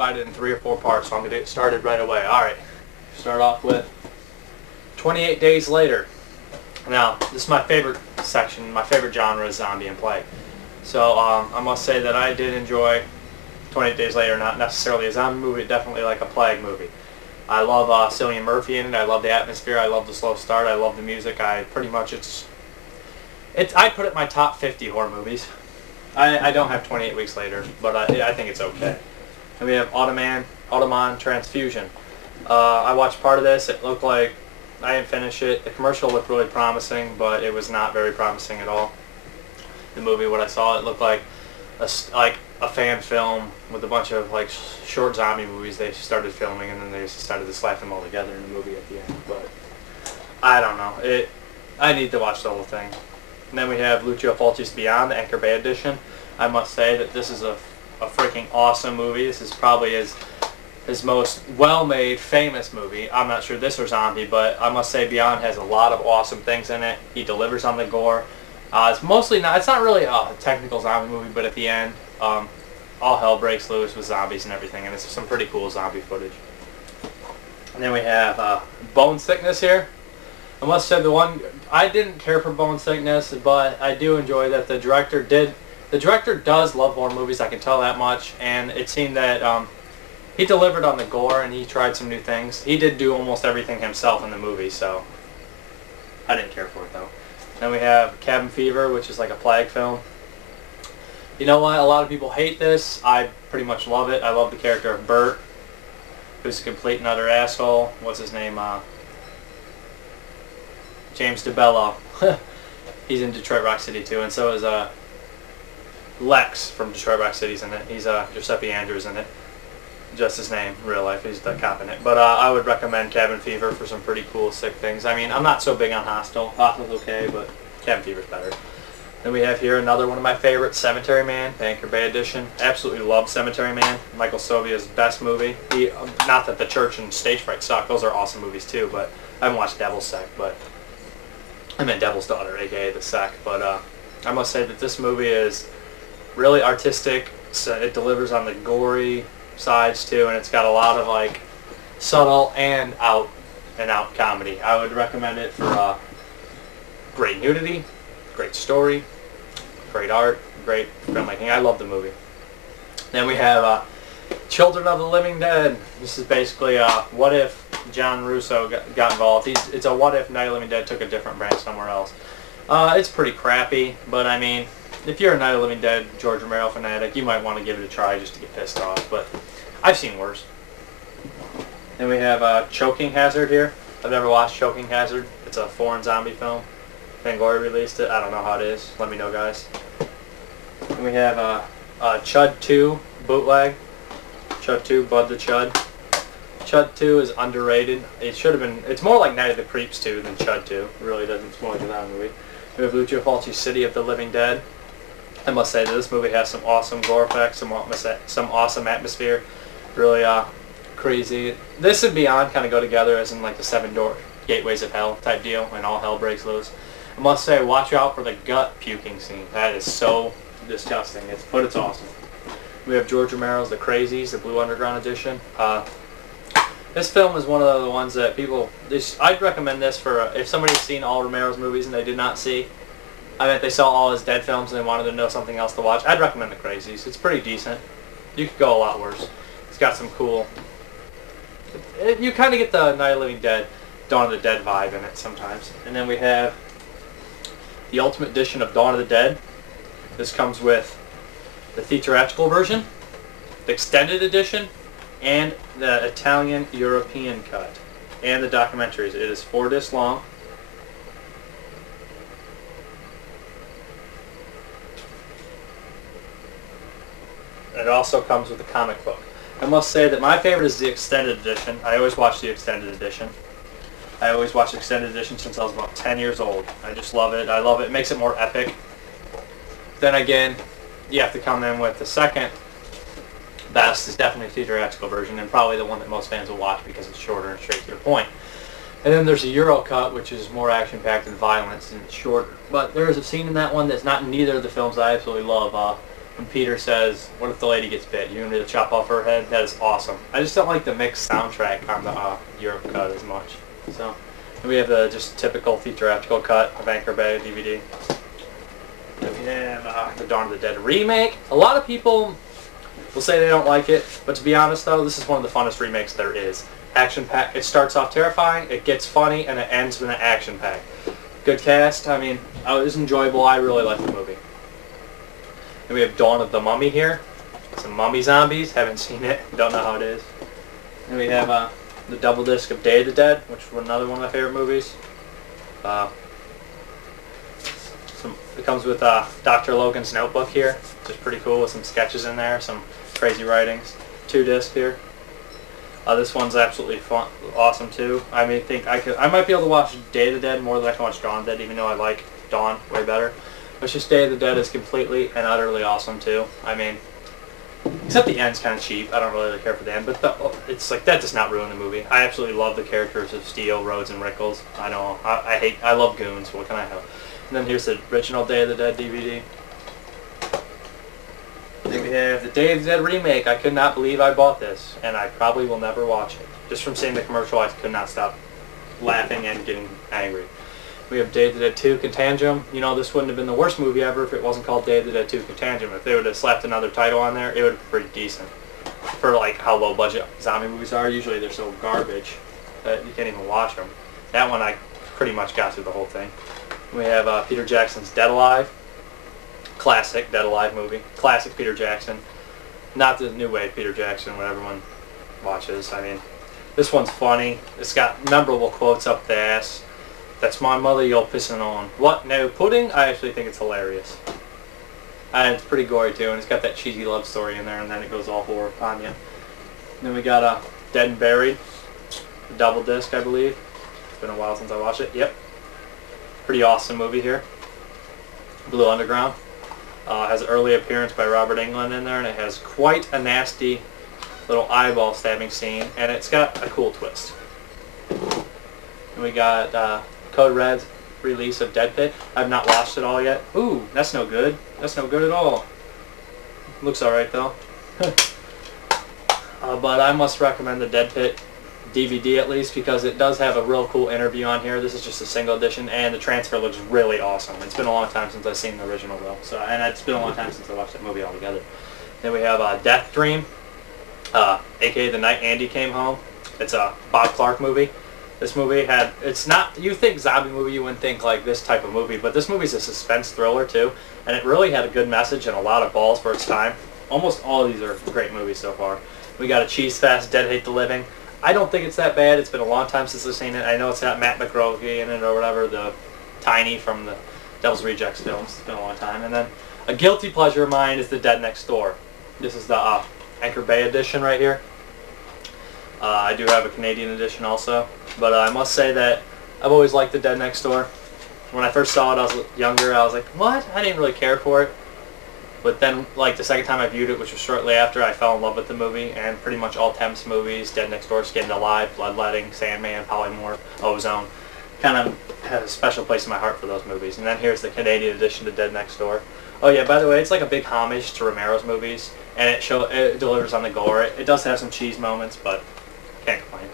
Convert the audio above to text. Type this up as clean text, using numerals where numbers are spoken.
divided in 3 or 4 parts, so I'm going to get started right away. Alright, start off with 28 Days Later. Now, this is my favorite section, my favorite genre is zombie and plague. So I must say that I did enjoy 28 Days Later, not necessarily a zombie movie, definitely like a plague movie. I love Cillian Murphy in it, I love the atmosphere, I love the slow start, I love the music, I'd put it in my top 50 horror movies. I don't have 28 Weeks Later, but I think it's okay. And we have Automaton Transfusion. I watched part of this, it looked like, I didn't finish it, the commercial looked really promising, but it was not very promising at all. The movie, what I saw, it looked like a fan film with a bunch of like short zombie movies they started filming, and then they decided to slap them all together in the movie at the end. But I don't know. I need to watch the whole thing. And then we have Lucio Fulci's Beyond, the Anchor Bay edition. I must say that this is a freaking awesome movie. This is probably his most well-made, famous movie. I'm not sure this or zombie, but I must say Beyond has a lot of awesome things in it. He delivers on the gore. It's not really a technical zombie movie, but at the end, all hell breaks loose with zombies and everything, and it's some pretty cool zombie footage. And then we have Bone Sickness here. I must say I didn't care for Bone Sickness, but I do enjoy that the director does love horror movies, I can tell that much, and it seemed that he delivered on the gore and he tried some new things. He did do almost everything himself in the movie, so I didn't care for it though. Then we have Cabin Fever, which is like a plague film. You know what? A lot of people hate this. I pretty much love it. I love the character of Bert, who's a complete and utter asshole. What's his name? James DeBello. He's in Detroit Rock City too, and so is Lex from Detroit Rock City's in it. He's Giuseppe Andrews in it. Just his name, in real life, he's the cop in it. But I would recommend Cabin Fever for some pretty cool, sick things. I mean, I'm not so big on Hostel. Hostel's okay, but Cabin Fever's better. Then we have here another one of my favorites, Cemetery Man, the Anchor Bay edition. Absolutely love Cemetery Man. Michael Sovia's best movie. Not that The Church and Stage Fright suck. Those are awesome movies too, but I haven't watched Devil's Sec, but I meant Devil's Daughter, aka The Sec. But I must say that this movie is really artistic. So it delivers on the gory sides too, and it's got a lot of like subtle and out comedy. I would recommend it for great nudity, great story, great art, great filmmaking. I love the movie. Then we have Children of the Living Dead. This is basically what if John Russo got involved. It's a what if Night of the Living Dead took a different branch somewhere else. It's pretty crappy, but I mean, if you're a Night of the Living Dead George Romero fanatic, you might want to give it a try just to get pissed off, but I've seen worse. Then we have Choking Hazard here. I've never watched Choking Hazard. It's a foreign zombie film. Fangoria released it. I don't know how it is. Let me know, guys. Then we have Chud 2 bootleg. Chud 2, Bud the Chud. Chud 2 is underrated. It should have been. It's more like Night of the Creeps 2 than Chud 2. It really doesn't. It's more like that movie. We have Lucio Fulci's City of the Living Dead. I must say that this movie has some awesome gore effects, some awesome atmosphere. Really crazy. This and Beyond kind of go together as in like the 7 gateways of hell type deal, and all hell breaks loose. I must say, watch out for the gut puking scene. That is so disgusting. But it's awesome. We have George Romero's The Crazies, the Blue Underground edition. This film is one of the ones that I'd recommend this for if somebody's seen all Romero's movies and they did not see. I bet they saw all his Dead films and they wanted to know something else to watch. I'd recommend The Crazies. It's pretty decent. You could go a lot worse. It's got some cool. You kind of get the Night of the Living Dead, Dawn of the Dead vibe in it sometimes. And then we have the Ultimate Edition of Dawn of the Dead. This comes with the theatrical version, the extended edition, and the Italian European cut, and the documentaries. It is 4 discs long. It also comes with a comic book. I must say that my favorite is the extended edition. I always watch the extended edition. I always watched the extended edition since I was about 10 years old. I just love it. I love it. It makes it more epic. Then again, you have to come in with the second best is definitely the theatrical version, and probably the one that most fans will watch because it's shorter and straight to the point. And then there's a Euro cut, which is more action-packed and violence, and it's shorter. But there is a scene in that one that's not in neither of the films I absolutely love. when Peter says, "What if the lady gets bit? You need to chop off her head." That is awesome. I just don't like the mixed soundtrack on the Europe cut as much. So we have the just typical theatrical cut of Anchor Bay DVD. Then we have the Dawn of the Dead remake. A lot of people will say they don't like it, but to be honest though, this is one of the funnest remakes there is. Action pack. It starts off terrifying, it gets funny, and it ends with an action pack. Good cast. I mean, it was enjoyable. I really like the movie. And we have Dawn of the Mummy here. Some mummy zombies. Haven't seen it. Don't know how it is. And we have the double disc of Day of the Dead, which was another one of my favorite movies. It comes with Dr. Logan's notebook here, which is pretty cool with some sketches in there, some crazy writings. 2 discs here. This one's absolutely fun, awesome too. I might be able to watch Day of the Dead more than I can watch Dawn of the Dead, even though I like Dawn way better. But just Day of the Dead is completely and utterly awesome too. I mean, except the end's kind of cheap. I don't really care for the end, but it's like that does not ruin the movie. I absolutely love the characters of Steele, Rhodes, and Rickles. I know I love goons. What can I have? And then here's the original Day of the Dead DVD. Then we have the Day of the Dead remake. I could not believe I bought this, and I probably will never watch it. Just from seeing the commercial, I could not stop laughing and getting angry. We have Day of the Dead 2 Contagium. You know, this wouldn't have been the worst movie ever if it wasn't called Day of the Dead 2 Contagium. If they would have slapped another title on there, it would have been pretty decent. For like how low budget zombie movies are, usually they're so garbage that you can't even watch them. That one I pretty much got through the whole thing. We have Peter Jackson's Dead Alive. Classic Dead Alive movie. Classic Peter Jackson. Not the new wave Peter Jackson, what everyone watches. I mean, this one's funny. It's got memorable quotes up the ass. That's my mother you're pissing on. What? No pudding? I actually think it's hilarious. And it's pretty gory too, and it's got that cheesy love story in there, and then it goes all horror on you. Then we got Dead and Buried. A double disc, I believe. It's been a while since I watched it. Yep. Pretty awesome movie here. Blue Underground. Has an early appearance by Robert Englund in there, and it has quite a nasty little eyeball stabbing scene, and it's got a cool twist. And we got Code Red's release of Dead Pit. I've not watched it all yet. Ooh, that's no good. That's no good at all. Looks alright though. But I must recommend the Dead Pit DVD at least, because it does have a real cool interview on here. This is just a single edition, and the transfer looks really awesome. It's been a long time since I've seen the original though, and it's been a long time since I watched that movie altogether. Then we have Death Dream, aka The Night Andy Came Home. It's a Bob Clark movie. This movie it's not, you think zombie movie, you wouldn't think like this type of movie, but this movie's a suspense thriller too, and it really had a good message and a lot of balls for its time. Almost all of these are great movies so far. We got a Cheese Fest, Dead Hate the Living. I don't think it's that bad. It's been a long time since I've seen it. I know it's got Matt McGrovey in it or whatever, the Tiny from the Devil's Rejects films. It's been a long time. And then a guilty pleasure of mine is The Dead Next Door. This is the Anchor Bay edition right here. I do have a Canadian edition also, but I must say that I've always liked The Dead Next Door. When I first saw it, I was younger. I was like, what? I didn't really care for it. But then, like, the second time I viewed it, which was shortly after, I fell in love with the movie, and pretty much all Temps movies, Dead Next Door, Skinned Alive, Bloodletting, Sandman, Polymorph, Ozone, kind of has a special place in my heart for those movies. And then here's the Canadian edition to Dead Next Door. Oh yeah, by the way, it's like a big homage to Romero's movies, and it delivers on the gore. It does have some cheese moments, but can't complain.